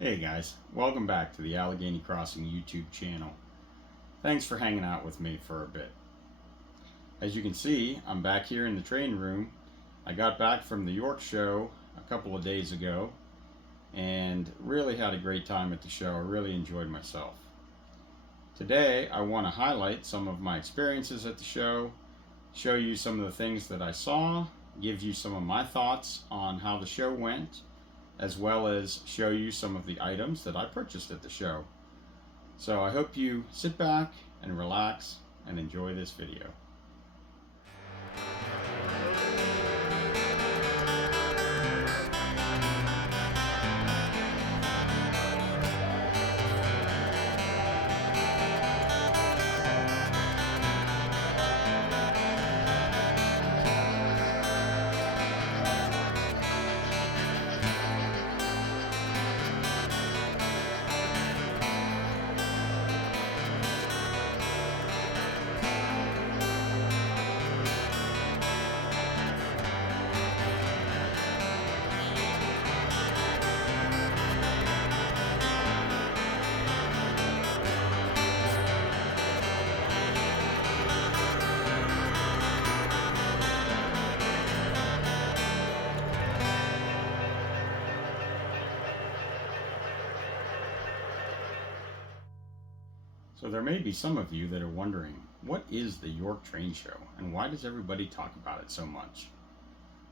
Hey guys, welcome back to the Allegheny Crossing YouTube channel. Thanks for hanging out with me for a bit. As you can see, I'm back here in the train room. I got back from the York show a couple of days ago and really had a great time at the show. I really enjoyed myself. Today I want to highlight some of my experiences at the show, show you some of the things that I saw, give you some of my thoughts on how the show went, as well as show you some of the items that I purchased at the show. So I hope you sit back and relax and enjoy this video. So there may be some of you that are wondering, what is the York Train Show and why does everybody talk about it so much?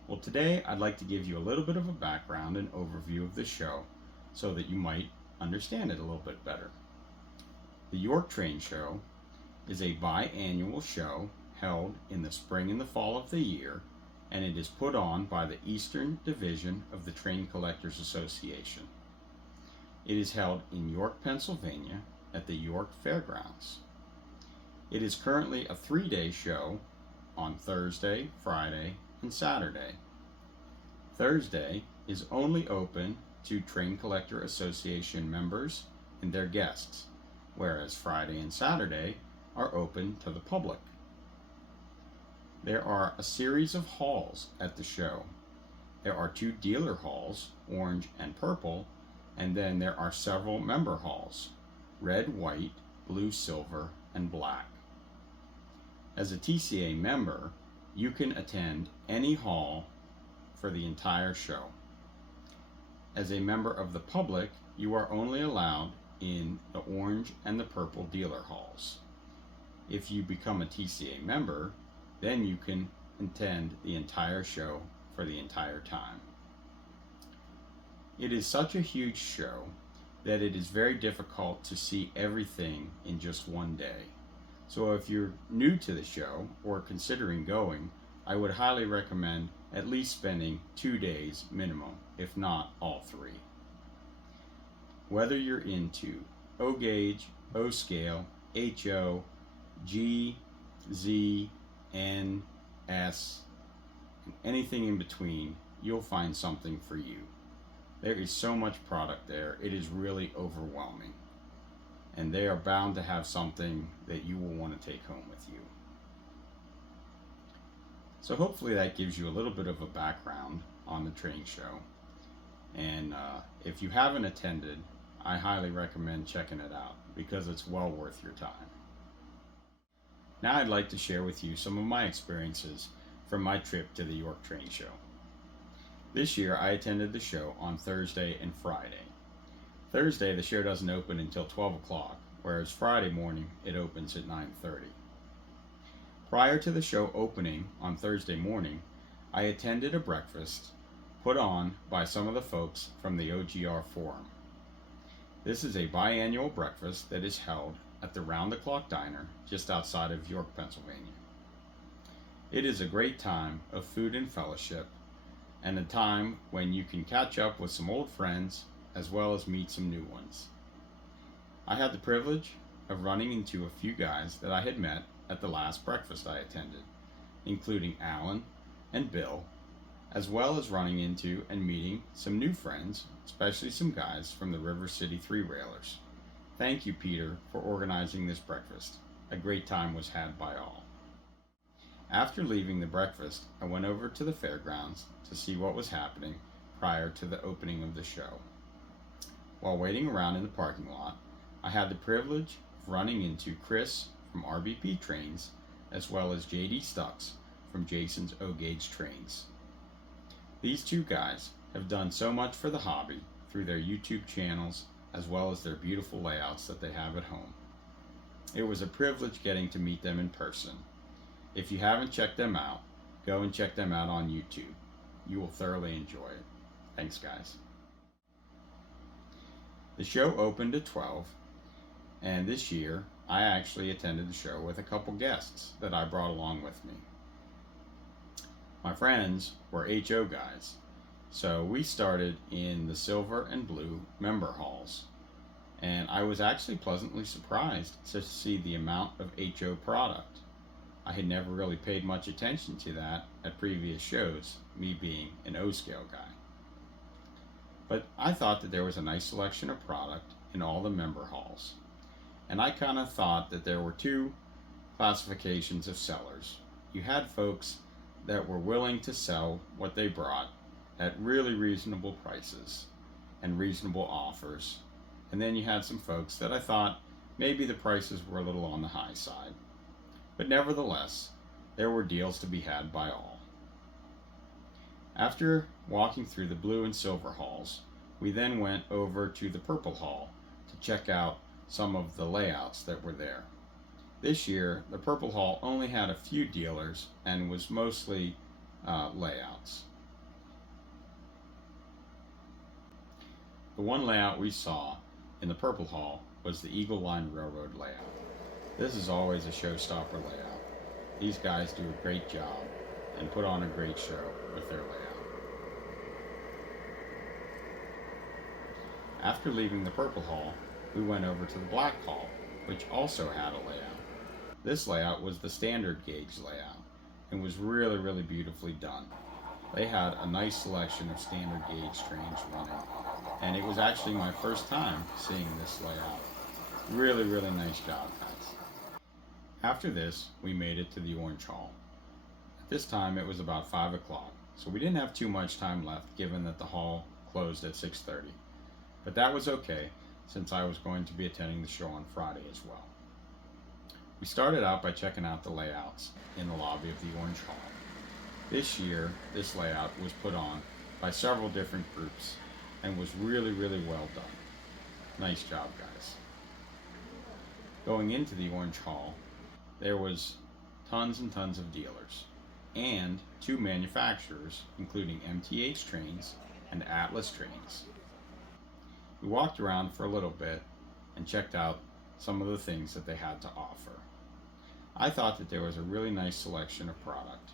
Well, today I'd like to give you a little bit of a background and overview of the show so that you might understand it a little bit better. The York Train Show is a biannual show held in the spring and the fall of the year, and it is put on by the Eastern Division of the Train Collectors Association. It is held in York, Pennsylvania at the York Fairgrounds. It is currently a 3-day show on Thursday, Friday, and Saturday. Thursday is only open to Train Collector Association members and their guests, whereas Friday and Saturday are open to the public. There are a series of halls at the show. There are 2 dealer halls, orange and purple, and then there are several member halls, red, white, blue, silver, and black. As a TCA member, you can attend any hall for the entire show. As a member of the public, you are only allowed in the orange and the purple dealer halls. If you become a TCA member, then you can attend the entire show for the entire time. It is such a huge show that it is very difficult to see everything in just one day. So if you're new to the show or considering going, I would highly recommend at least spending 2 days minimum, if not all 3. Whether you're into O gauge, O scale, HO, G, Z, N, S, and anything in between, you'll find something for you. There is so much product there, it is really overwhelming. And they are bound to have something that you will want to take home with you. So hopefully that gives you a little bit of a background on the train show. And if you haven't attended, I highly recommend checking it out because it's well worth your time. Now I'd like to share with you some of my experiences from my trip to the York Train Show. This year I attended the show on Thursday and Friday. Thursday the show doesn't open until 12 o'clock, whereas Friday morning it opens at 9:30. Prior to the show opening on Thursday morning, I attended a breakfast put on by some of the folks from the OGR Forum. This is a biannual breakfast that is held at the Round the Clock Diner just outside of York, Pennsylvania. It is a great time of food and fellowship, and a time when you can catch up with some old friends as well as meet some new ones. I had the privilege of running into a few guys that I had met at the last breakfast I attended, including Alan and Bill, as well as running into and meeting some new friends, especially some guys from the River City 3-railers. Thank you, Peter, for organizing this breakfast. A great time was had by all. After leaving the breakfast, I went over to the fairgrounds to see what was happening prior to the opening of the show. while waiting around in the parking lot, I had the privilege of running into Chris from RBP Trains as well as JD Stucks from Jason's O-Gauge Trains. These two guys have done so much for the hobby through their YouTube channels as well as their beautiful layouts that they have at home. It was a privilege getting to meet them in person. If you haven't checked them out, go and check them out on YouTube. You will thoroughly enjoy it. Thanks, guys. The show opened at 12, and this year I actually attended the show with a couple guests that I brought along with me. My friends were HO guys, so we started in the silver and blue member halls, and I was actually pleasantly surprised to see the amount of HO product. I had never really paid much attention to that at previous shows, me being an O-scale guy. But I thought that there was a nice selection of product in all the member halls. And I kind of thought that there were two classifications of sellers. You had folks that were willing to sell what they brought at really reasonable prices and reasonable offers. And then you had some folks that I thought maybe the prices were a little on the high side. But nevertheless, there were deals to be had by all. After walking through the blue and silver halls, we then went over to the purple hall to check out some of the layouts that were there. This year, the purple hall only had a few dealers and was mostly layouts. The one layout we saw in the purple hall was the Eagle Line Railroad layout. This is always a showstopper layout. These guys do a great job and put on a great show with their layout. After leaving the purple hall, we went over to the black hall, which also had a layout. This layout was the standard gauge layout and was really beautifully done. They had a nice selection of standard gauge trains running, and it was actually my first time seeing this layout. Really nice job, guys. After this, we made it to the orange hall. At this time, it was about 5 o'clock, so we didn't have too much time left given that the hall closed at 6:30. But that was okay, since I was going to be attending the show on Friday as well. We started out by checking out the layouts in the lobby of the orange hall. This year, this layout was put on by several different groups and was really well done. Nice job, guys. Going into the orange hall, there was tons and tons of dealers and two manufacturers, including mthtrains and Atlas Trains. We walked around for a little bit and checked out some of the things that they had to offer. I thought that there was a really nice selection of product,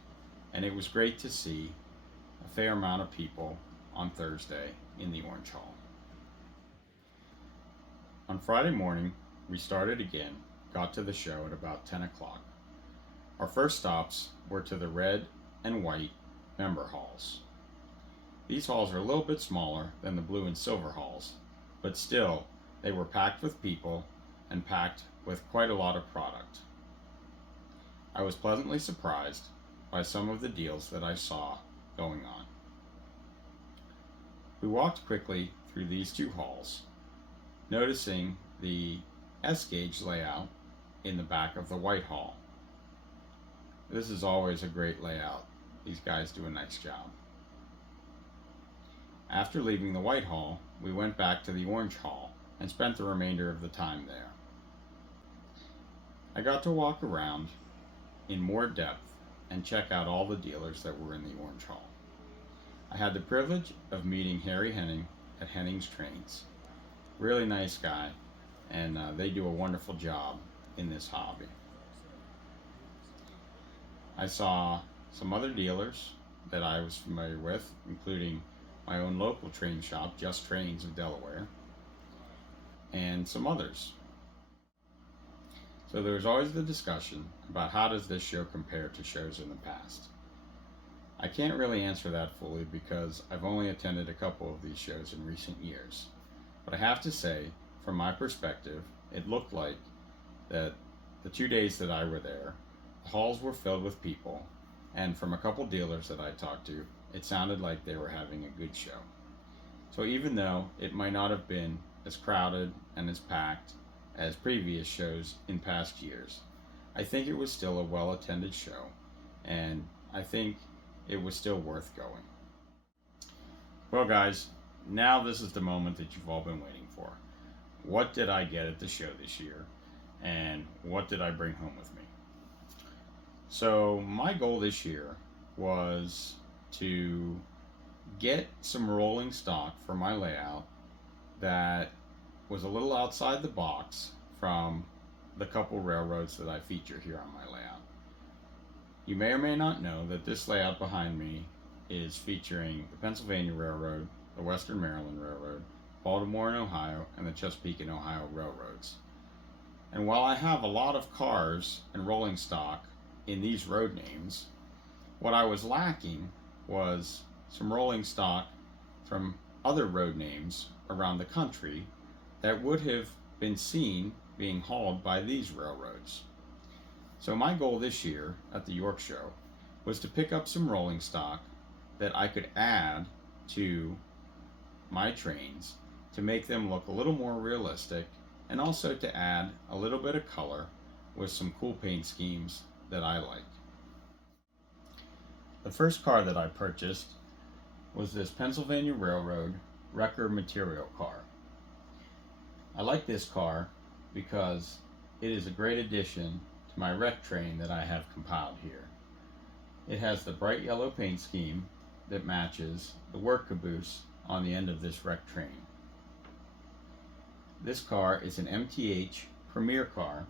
and it was great to see a fair amount of people on Thursday in the orange hall. On Friday morning, we started again, got to the show at about 10 o'clock. Our first stops were to the red and white member halls. These halls are a little bit smaller than the blue and silver halls, but still, they were packed with people and packed with quite a lot of product. I was pleasantly surprised by some of the deals that I saw going on. We walked quickly through these two halls, noticing the S-gauge layout in the back of the white hall. This is always a great layout. These guys do a nice job. After leaving the white hall, we went back to the orange hall and spent the remainder of the time there. I got to walk around in more depth and check out all the dealers that were in the orange hall. I had the privilege of meeting Harry Henning at Henning's Trains. Really nice guy, and they do a wonderful job in this hobby. I saw some other dealers that I was familiar with, including my own local train shop, Just Trains of Delaware, and some others. So there's always the discussion about how does this show compare to shows in the past. I can't really answer that fully because I've only attended a couple of these shows in recent years. But I have to say, from my perspective, it looked like that the 2 days that I were there, the halls were filled with people, and from a couple dealers that I talked to, it sounded like they were having a good show. So even though it might not have been as crowded and as packed as previous shows in past years, I think it was still a well attended show, and I think it was still worth going. Well, guys, now this is the moment that you've all been waiting for. What did I get at the show this year, and what did I bring home with me? So, my goal this year was to get some rolling stock for my layout that was a little outside the box from the couple railroads that I feature here on my layout. You may or may not know that this layout behind me is featuring the Pennsylvania Railroad, the Western Maryland Railroad, Baltimore and Ohio, and the Chesapeake and Ohio Railroads. And while I have a lot of cars and rolling stock in these road names, what I was lacking was some rolling stock from other road names around the country that would have been seen being hauled by these railroads. So my goal this year at the York Show was to pick up some rolling stock that I could add to my trains to make them look a little more realistic, and also to add a little bit of color with some cool paint schemes that I like. The first car that I purchased was this Pennsylvania Railroad wrecker material car. I like this car because it is a great addition to my wreck train that I have compiled here. It has the bright yellow paint scheme that matches the work caboose on the end of this wreck train. This car is an MTH Premier car,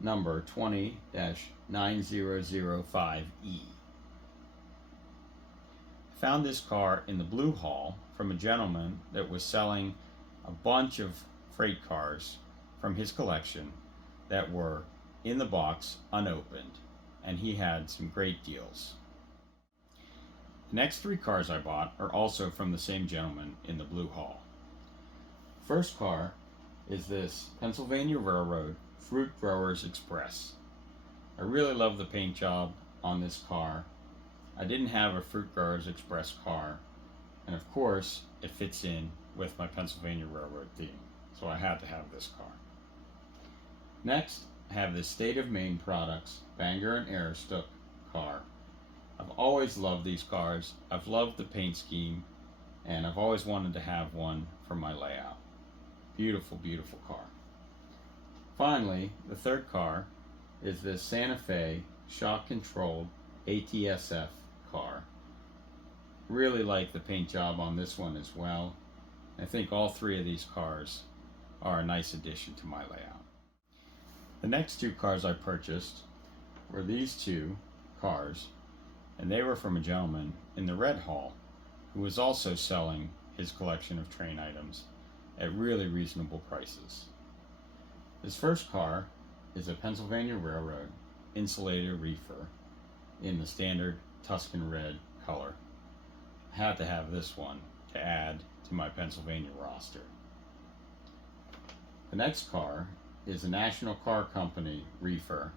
number 20-9005E. Found this car in the Blue Hall from a gentleman that was selling a bunch of freight cars from his collection that were in the box unopened, and he had some great deals. The next three cars I bought are also from the same gentleman in the Blue Hall. First car is this Pennsylvania Railroad Fruit Growers Express. I really love the paint job on this car. I didn't have a Fruit Growers Express car, and of course it fits in with my Pennsylvania Railroad theme, so I had to have this car. Next, I have this State of Maine Products Bangor and Aroostook car. I've always loved these cars. I've loved the paint scheme, and I've always wanted to have one for my layout. Beautiful, beautiful car. Finally, the third car is this Santa Fe shock-controlled ATSF car. Really like the paint job on this one as well. I think all three of these cars are a nice addition to my layout. The next two cars I purchased were these two cars, and they were from a gentleman in the Red Hall who was also selling his collection of train items at really reasonable prices. This first car is a Pennsylvania Railroad insulated reefer in the standard Tuscan red color. I had to have this one to add to my Pennsylvania roster. The next car is a National Car Company reefer,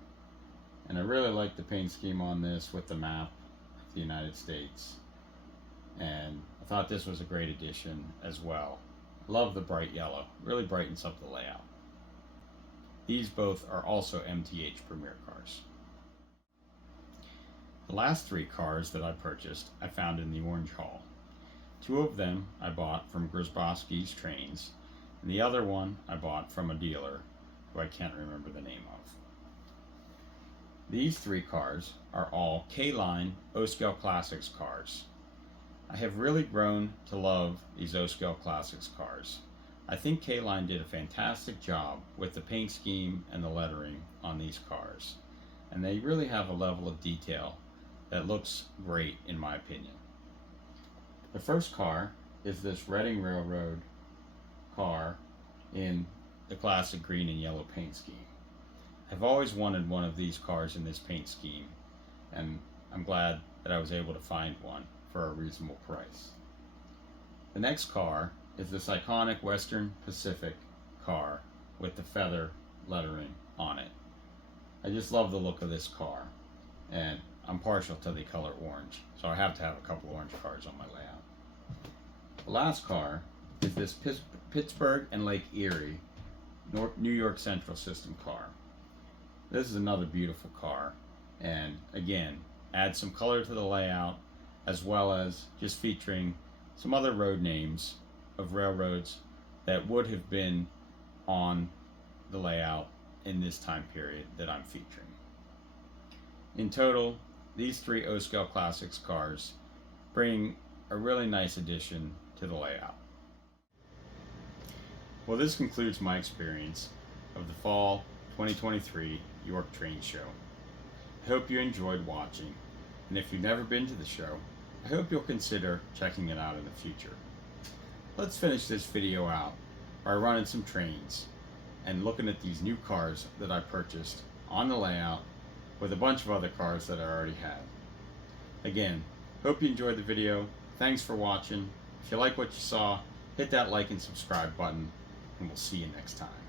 and I really like the paint scheme on this with the map of the United States, and I thought this was a great addition as well. Love the bright yellow, really brightens up the layout. These both are also MTH Premier cars. The last three cars that I purchased I found in the Orange Hall. Two of them I bought from Grozbowski's Trains, and the other one I bought from a dealer who I can't remember the name of. These three cars are all K-Line O-Scale Classics cars. I have really grown to love these O-Scale Classics cars. I think K-Line did a fantastic job with the paint scheme and the lettering on these cars, and they really have a level of detail that looks great in my opinion. The first car is this Reading Railroad car in the classic green and yellow paint scheme. I've always wanted one of these cars in this paint scheme, and I'm glad that I was able to find one for a reasonable price. The next car is this iconic Western Pacific car with the feather lettering on it. I just love the look of this car, and I'm partial to the color orange, so I have to have a couple orange cars on my layout. The last car is this Pittsburgh and Lake Erie, New York Central System car. This is another beautiful car, and again, add some color to the layout, as well as just featuring some other road names of railroads that would have been on the layout in this time period that I'm featuring. In total, these three O-Scale Classics cars bring a really nice addition to the layout. Well, this concludes my experience of the Fall 2023 York Train Show. I hope you enjoyed watching, and if you've never been to the show, I hope you'll consider checking it out in the future. Let's finish this video out by running some trains and looking at these new cars that I purchased on the layout with a bunch of other cars that I already had. Again, hope you enjoyed the video. Thanks for watching. If you like what you saw, hit that like and subscribe button, and we'll see you next time.